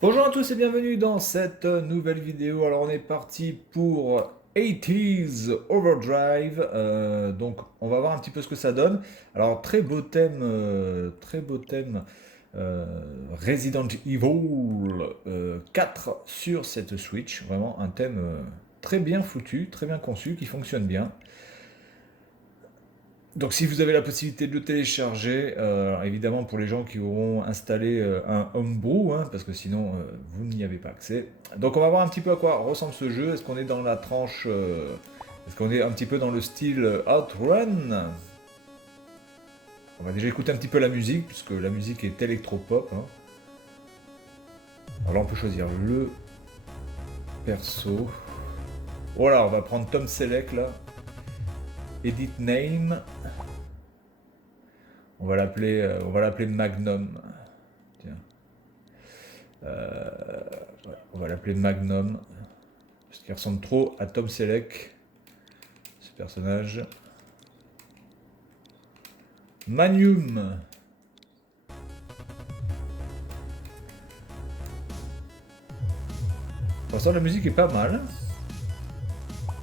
Bonjour à tous et bienvenue dans cette nouvelle vidéo. Alors on est parti pour 80s Overdrive. Donc on va voir un petit peu ce que ça donne. Alors très beau thème euh, Resident Evil 4 sur cette Switch. Vraiment un thème très bien foutu, très bien conçu, qui fonctionne bien. Donc si vous avez la possibilité de le télécharger, alors évidemment pour les gens qui auront installé un homebrew, hein, parce que sinon vous n'y avez pas accès. Donc on va voir un petit peu à quoi ressemble ce jeu. Est-ce qu'on est dans la tranche, est-ce qu'on est un petit peu dans le style Outrun? On va déjà écouter un petit peu la musique, puisque la musique est électropop, hein. Alors là on peut choisir le perso. Voilà, on va prendre Tom Selleck là. Edit name. On va l'appeler Magnum. Tiens. Ouais, on va l'appeler Magnum. Parce qu'il ressemble trop à Tom Selleck, ce personnage. Magnum. Pour l'instant, la musique est pas mal.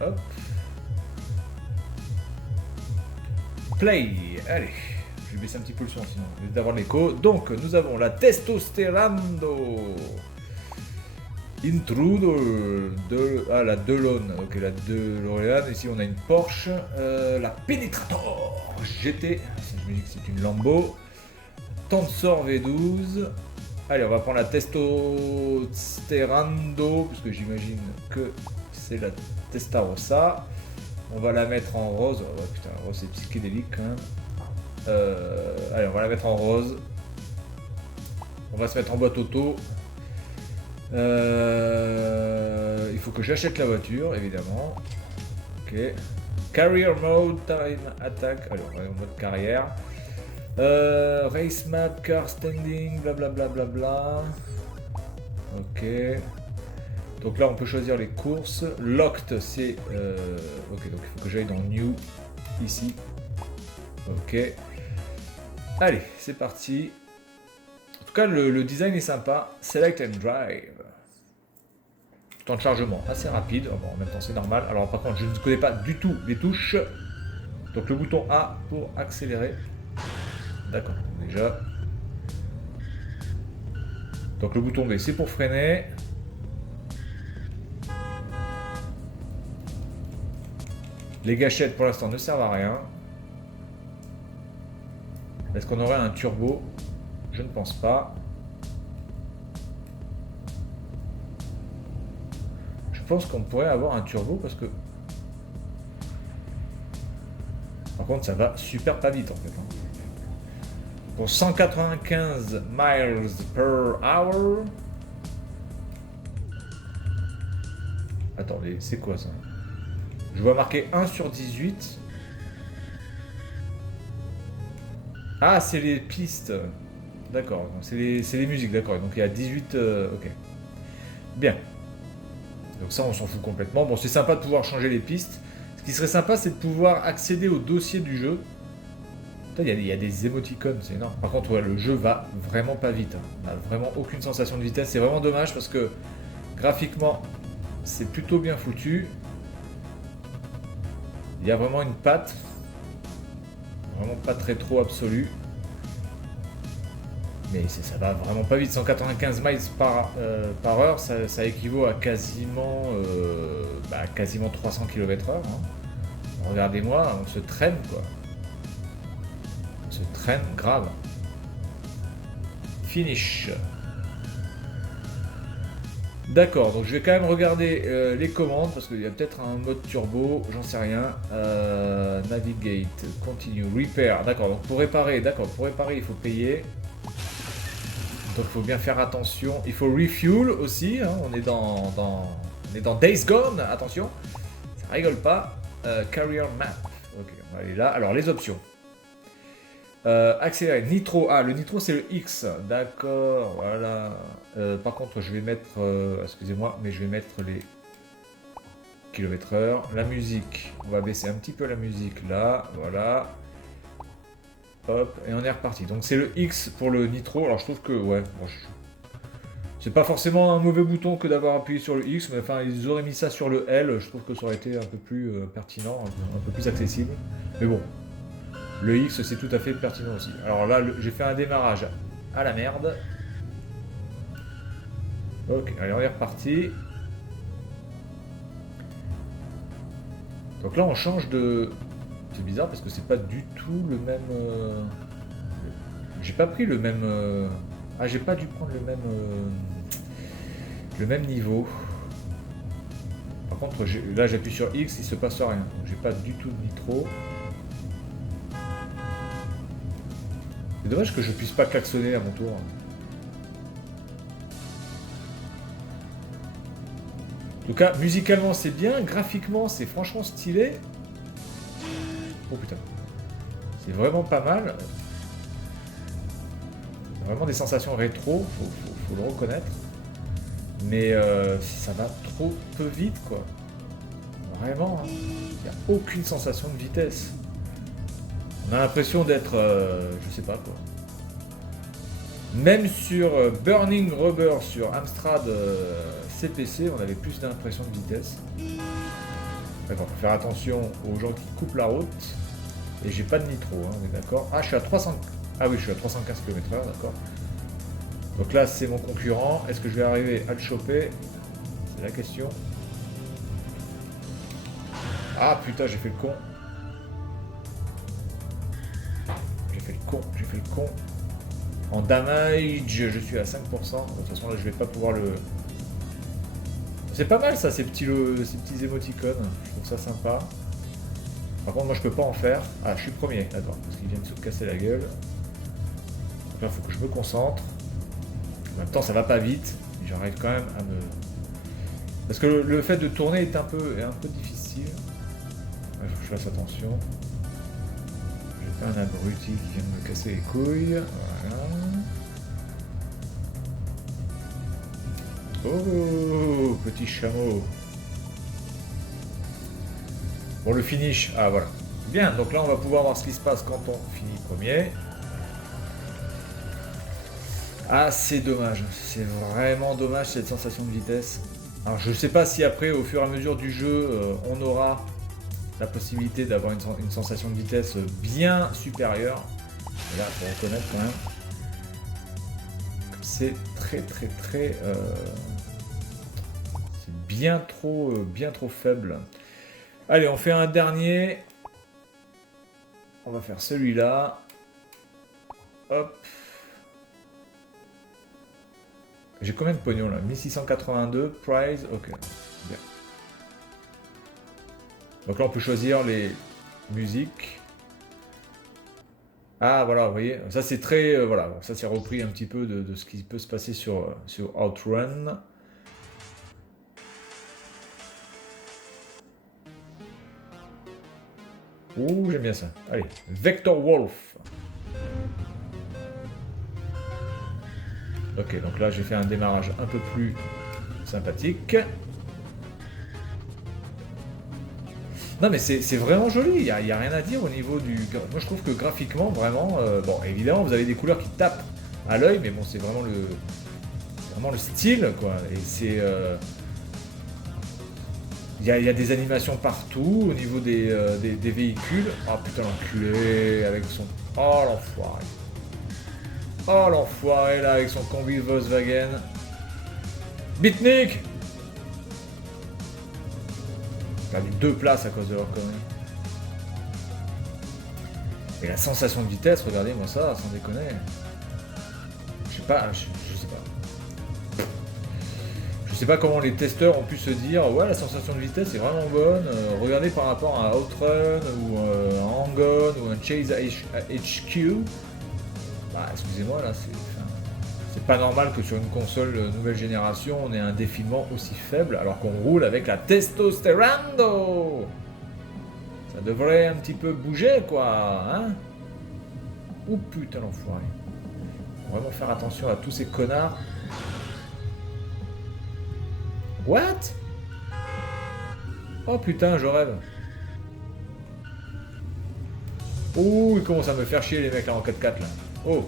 Hop. Play. Allez. Je vais baisser un petit peu le son sinon, au lieu d'avoir l'écho. Donc, nous avons la Testosterando. Intruder. La Delone. Ok, la DeLorean. Ici, on a une Porsche. La Penetrator GT. Je me dis que c'est une Lambo. Tensor V12. Allez, on va prendre la Testosterando, puisque j'imagine que c'est la Testarossa. On va la mettre en rose. Oh, ouais, putain, rose c'est psychédélique quand même. Allez, on va la mettre en rose. On va se mettre en boîte auto. Il faut que j'achète la voiture, évidemment. Ok. Carrier mode, time attack. Alors, on va en mode carrière. Race map, car standing, blablabla. Bla bla bla. Ok. Donc là, on peut choisir les courses. Locked, c'est... Ok, donc il faut que j'aille dans New, ici. Ok. Allez, c'est parti. En tout cas, le design est sympa. Select and drive. Temps de chargement assez rapide. Bon, en même temps, c'est normal. Alors par contre, je ne connais pas du tout les touches. Donc le bouton A pour accélérer. D'accord, déjà. Donc le bouton B, c'est pour freiner. Les gâchettes, pour l'instant, ne servent à rien. Est-ce qu'on aurait un turbo? Je ne pense pas. Je pense qu'on pourrait avoir un turbo parce que... Par contre, ça va super pas vite en fait, hein. Pour 195 miles per hour. Attendez, c'est quoi ça? Je vois marqué 1 sur 18. Ah, c'est les pistes. D'accord, c'est les musiques, d'accord. Donc il y a 18... ok. Bien. Donc ça, on s'en fout complètement. Bon, c'est sympa de pouvoir changer les pistes. Ce qui serait sympa, c'est de pouvoir accéder au dossier du jeu. Putain, il y a des émoticônes, c'est énorme. Par contre, ouais, le jeu va vraiment pas vite, hein. On n'a vraiment aucune sensation de vitesse. C'est vraiment dommage parce que graphiquement, c'est plutôt bien foutu. Il y a vraiment une patte. Vraiment pas très trop absolue. Mais ça va vraiment pas vite. 195 miles par heure, ça équivaut à quasiment 300 km/h, hein. Regardez-moi, on se traîne quoi. On se traîne grave. Finish. D'accord, donc je vais quand même regarder les commandes parce qu'il y a peut-être un mode turbo, j'en sais rien. Navigate, continue, repair. D'accord, donc pour réparer, il faut payer. Donc il faut bien faire attention. Il faut refuel aussi, hein. On est dans Days Gone, attention. Ça rigole pas. Carrier map. Ok, on va aller là. Alors les options. Accélérer, nitro. Ah, le nitro c'est le X. D'accord, voilà. Par contre, je vais mettre. Excusez-moi, mais je vais mettre les kilomètres-heure. La musique, on va baisser un petit peu la musique là. Voilà. Hop, et on est reparti. Donc c'est le X pour le nitro. Alors je trouve que, ouais, bon, C'est pas forcément un mauvais bouton que d'avoir appuyé sur le X, mais enfin ils auraient mis ça sur le L, je trouve que ça aurait été un peu plus pertinent, un peu plus accessible. Mais bon, le X c'est tout à fait pertinent aussi. Alors là j'ai fait un démarrage à la merde. Ok, allez on est reparti. Donc là on change de... C'est bizarre parce que c'est pas du tout le même... J'ai pas pris le même... Ah j'ai pas dû prendre le même niveau. Par contre là j'appuie sur X, il se passe rien. Donc j'ai pas du tout de nitro. C'est dommage que je puisse pas klaxonner à mon tour. En tout cas, musicalement c'est bien, graphiquement c'est franchement stylé. Oh putain. C'est vraiment pas mal. Vraiment des sensations rétro, faut le reconnaître. Mais ça va trop peu vite quoi. Vraiment, il n'y a aucune sensation de vitesse. On a l'impression d'être, je sais pas quoi. Même sur Burning Rubber, sur Amstrad CPC, on avait plus d'impression de vitesse. D'accord, faut faire attention aux gens qui coupent la route. Et j'ai pas de nitro, hein, on est d'accord. Ah, je suis à 300... Ah oui, je suis à 315 km/h, d'accord. Donc là, c'est mon concurrent. Est-ce que je vais arriver à le choper? C'est la question. Ah putain, j'ai fait le con. J'ai fait le con. En damage, je suis à 5%. De toute façon, là, je vais pas pouvoir le... C'est pas mal ça, ces petits émoticônes. Je trouve ça sympa. Par contre, moi, je peux pas en faire. Ah, je suis premier, d'accord. Parce qu'ils viennent se casser la gueule. Donc là, il faut que je me concentre. En même temps, ça va pas vite. Mais j'arrive quand même à me... Parce que le fait de tourner est un peu difficile. Il faut que je fasse attention. J'ai pas un abruti qui vient de me casser les couilles. Voilà. Oh, petit chameau. Bon, le finish. Ah, voilà. Bien, donc là, on va pouvoir voir ce qui se passe quand on finit premier. Ah, c'est dommage. C'est vraiment dommage, cette sensation de vitesse. Alors, je sais pas si après, au fur et à mesure du jeu, on aura la possibilité d'avoir une sensation de vitesse bien supérieure. Et là, il faut reconnaître quand même. C'est très... c'est bien trop faible. Allez, on fait un dernier. On va faire celui-là. Hop. J'ai combien de pognon là? 1682, prize, ok. Bien. Donc là, on peut choisir les musiques. Ah, voilà, vous voyez, ça c'est très... voilà, ça c'est repris un petit peu de ce qui peut se passer sur Outrun. Ouh, j'aime bien ça. Allez, Vector Wolf. Ok, donc là j'ai fait un démarrage un peu plus sympathique. Non mais c'est vraiment joli, il n'y a rien à dire au niveau du... Moi je trouve que graphiquement, vraiment... bon, évidemment, vous avez des couleurs qui tapent à l'œil, mais bon, c'est vraiment le style, quoi. Et c'est... Il y a des animations partout, au niveau des véhicules. Oh putain, l'enculé, avec son... Oh l'enfoiré. Oh l'enfoiré, là, avec son combi Volkswagen. Bitnik! J'ai perdu 2 places à cause de leur connerie. Et la sensation de vitesse, regardez-moi ça, sans déconner. Je sais pas, je sais pas. Je sais pas comment les testeurs ont pu se dire ouais, la sensation de vitesse est vraiment bonne. Regardez par rapport à Outrun ou un Hang-On ou un Chase HQ. Bah excusez-moi là, c'est pas normal que sur une console nouvelle génération on ait un défilement aussi faible alors qu'on roule avec la Testosterando. Ça devrait un petit peu bouger quoi, hein. Oh putain l'enfoiré. Faut vraiment faire attention à tous ces connards. What? Oh putain, je rêve. Oh, ils commencent à me faire chier les mecs là en 4x4 là. Oh.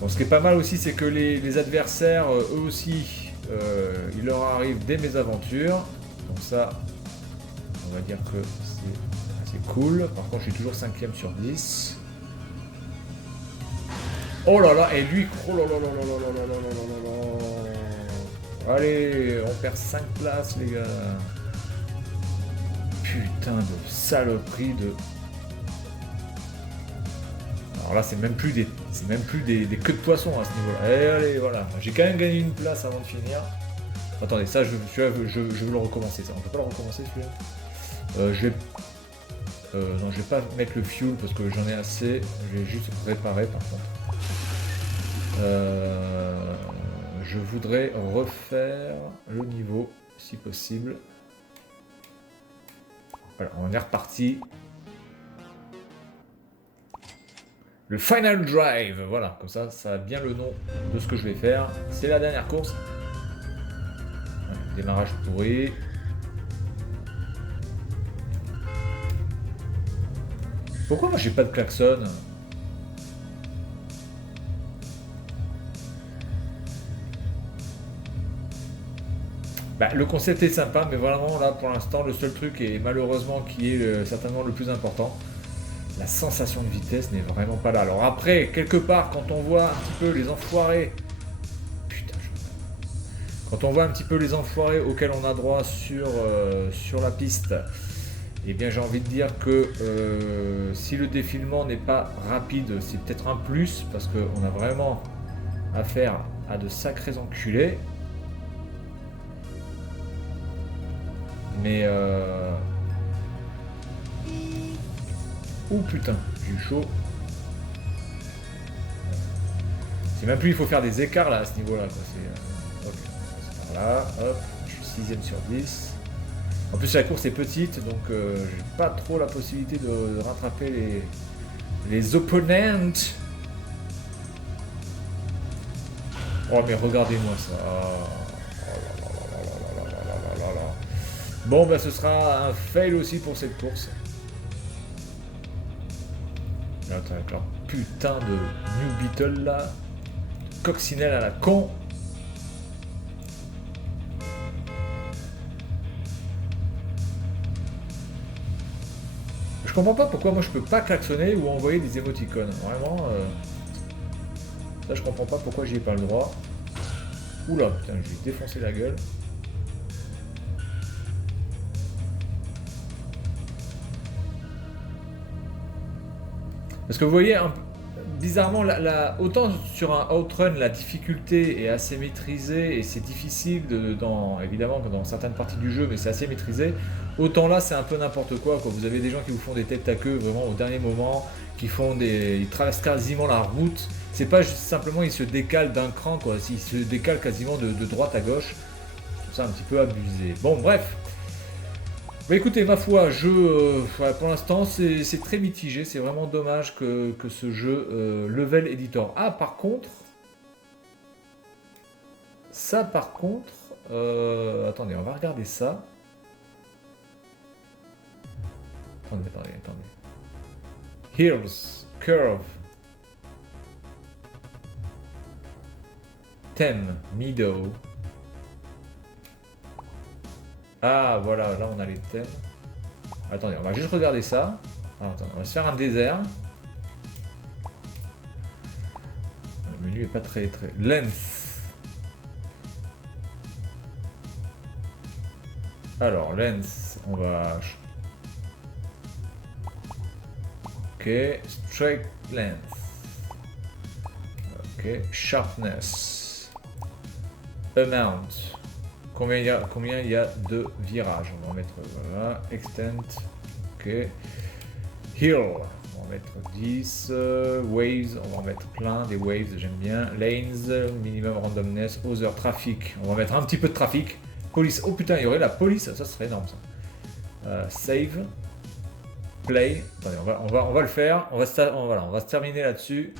Bon, ce qui est pas mal aussi, c'est que les adversaires, eux aussi, il leur arrive des mésaventures. Donc ça, on va dire que c'est assez cool. Par contre, je suis toujours 5ème sur 10. Oh là là, et lui, oh là là là là là là là là là là là. Allez, on perd 5 places, les gars. Putain de saloperie de... Alors là, c'est même plus des queues de poisson à ce niveau-là. Allez, allez, voilà. J'ai quand même gagné une place avant de finir. Attendez, ça, je veux le recommencer. Ça. On peut pas le recommencer, celui-là. Non, je vais pas mettre le fuel parce que j'en ai assez. Je vais juste réparer, par contre. Je voudrais refaire le niveau, si possible. Voilà, on est reparti. Le Final Drive, voilà, comme ça, ça a bien le nom de ce que je vais faire. C'est la dernière course. Ouais, démarrage pourri. Pourquoi moi j'ai pas de klaxon ? Bah, le concept est sympa, mais vraiment là pour l'instant le seul truc et malheureusement qui est certainement le plus important, la sensation de vitesse n'est vraiment pas là. Alors après, quelque part, quand on voit un petit peu les enfoirés, putain, quand on voit un petit peu les enfoirés auxquels on a droit sur la piste, eh bien j'ai envie de dire que si le défilement n'est pas rapide, c'est peut-être un plus parce qu'on a vraiment affaire à de sacrés enculés. Mais oh putain, j'ai eu chaud. C'est même plus, il faut faire des écarts là à ce niveau-là. Ok, c'est par là, hop, je suis 6ème sur 10. En plus la course est petite, donc j'ai pas trop la possibilité de rattraper les opponents. Oh mais regardez-moi ça. Bon, bah ce sera un fail aussi pour cette course. Attends, avec leur putain de New Beetle là. Coccinelle à la con. Je comprends pas pourquoi moi je peux pas klaxonner ou envoyer des émoticônes. Vraiment, ça je comprends pas pourquoi j'y ai pas le droit. Oula, putain, je vais défoncer la gueule. Parce que vous voyez, bizarrement, autant sur un outrun, la difficulté est assez maîtrisée et c'est difficile, évidemment, dans certaines parties du jeu, mais c'est assez maîtrisé. Autant là, c'est un peu n'importe quoi. Vous avez des gens qui vous font des têtes à queue vraiment au dernier moment, ils traversent quasiment la route. C'est pas juste simplement ils se décalent d'un cran, quoi. Ils se décalent quasiment de droite à gauche. Je trouve ça un petit peu abusé. Bon, bref. Bah écoutez, ma foi, pour l'instant c'est très mitigé, c'est vraiment dommage que ce jeu Level Editor. Ah par contre, attendez, on va regarder ça. Attendez. Hills, Curve, Thème, Meadow. Ah voilà, là on a les thèmes. Attendez, on va juste regarder ça. Alors, attendez, on va se faire un désert. Le menu est pas très... Length. Alors, length, on va... Ok, straight length. Ok, sharpness. Amount. Combien il y a de virages? On va mettre, voilà, extent, ok. Hill, on va mettre 10. Waves, on va en mettre plein, des waves, j'aime bien. Lanes, minimum randomness. Other, trafic, on va mettre un petit peu de trafic. Police, oh putain, il y aurait la police, ça serait énorme ça. Save, play, attendez, on va le faire, on va se terminer là-dessus.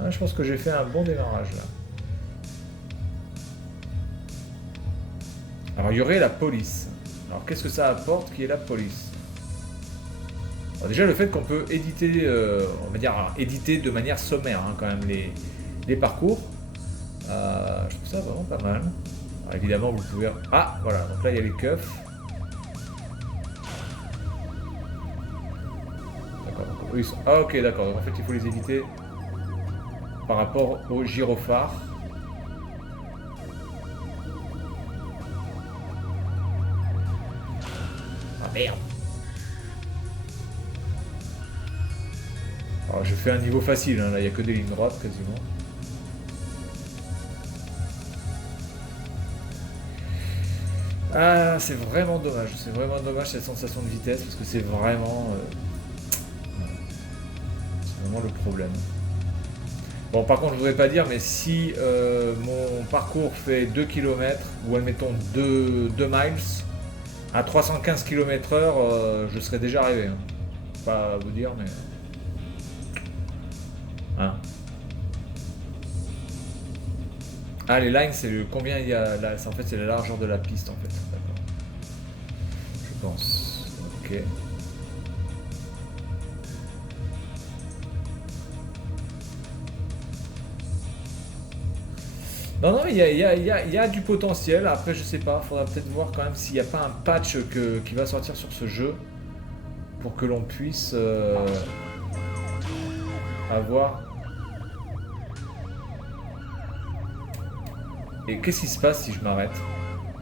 Ah, je pense que j'ai fait un bon démarrage là. Alors il y aurait la police. Alors qu'est-ce que ça apporte qu'il y ait la police? Alors déjà le fait qu'on peut éditer, on va dire éditer de manière sommaire hein, quand même les parcours, je trouve ça vraiment pas mal. Alors, évidemment vous pouvez... Ah voilà, donc là il y a les keufs. D'accord, donc eux ils sont... Ah ok d'accord, donc en fait il faut les éviter par rapport aux gyrophares. Ah merde. Alors je fais un niveau facile, hein, là il n'y a que des lignes droites quasiment. Ah c'est vraiment dommage cette sensation de vitesse parce que c'est vraiment le problème. Bon par contre je voudrais pas dire mais si mon parcours fait 2 km ou admettons 2 miles à 315 km/h je serais déjà arrivé. Hein. Pas à vous dire mais... Hein. Ah les lines c'est combien il y a là, en fait c'est la largeur de la piste en fait. D'accord. Je pense. Ok. Non, non, il y a du potentiel. Après, je sais pas. Faudra peut-être voir quand même s'il n'y a pas un patch qui va sortir sur ce jeu pour que l'on puisse avoir. Et qu'est-ce qui se passe si je m'arrête?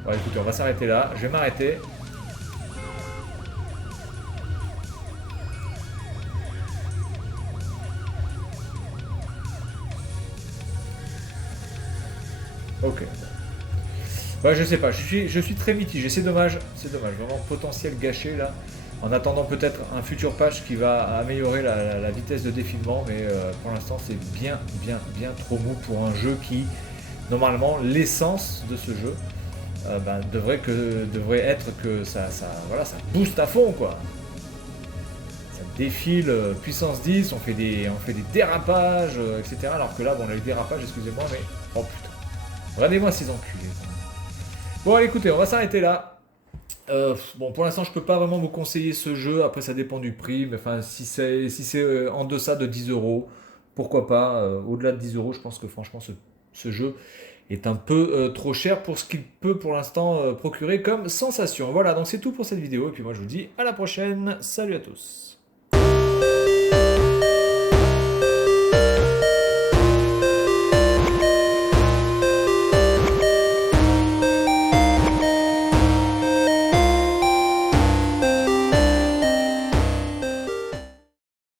Bon, écoutez, on va s'arrêter là. Je vais m'arrêter. Ok. Bah, je sais pas, je suis très mitigé, c'est dommage, vraiment potentiel gâché là. En attendant peut-être un futur patch qui va améliorer la vitesse de défilement, mais pour l'instant c'est bien trop mou pour un jeu qui, normalement, l'essence de ce jeu devrait être que voilà, ça booste à fond quoi. Ça défile, puissance 10, on fait des dérapages, etc. Alors que là, bon, les dérapages, excusez-moi, mais oh putain, regardez-moi ces enculés. Bon, allez, écoutez, on va s'arrêter là. Bon, pour l'instant, je peux pas vraiment vous conseiller ce jeu. Après, ça dépend du prix. Mais enfin, si c'est en deçà de 10 euros, pourquoi pas. Au-delà de 10 euros, je pense que franchement, ce jeu est un peu trop cher pour ce qu'il peut pour l'instant procurer comme sensation. Voilà, donc c'est tout pour cette vidéo. Et puis moi, je vous dis à la prochaine. Salut à tous.